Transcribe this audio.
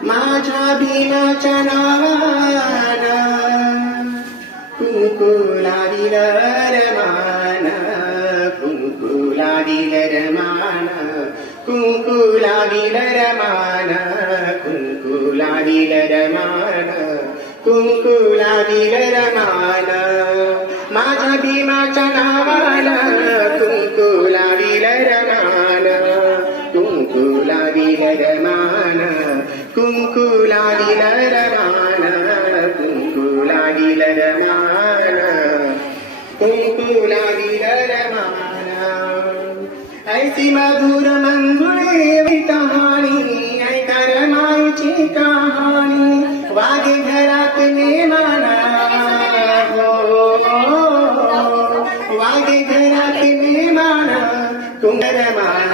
माझ्या भीमाच्या नावानं कुंकू लाविल रमान, कुंकू लाविल रमान, कुंकू लाविल रमान, कुंकू लाविल रमान, कुंकू लाविल रमान. माझ्या भीमाच्या नावानं कुंकू लाविल रमान, कुंकू लाविल रमान, कुंकू लाविल रमान, कुंकू लाविल रमान, कुंकू लाविल रमान. ऐसी मधुर मंजुळी कहाणी ऐका रमाईची कहाणी, वागे घरात मेहमाना हो, वागे घरात मेहमाना, कुंभ रमान.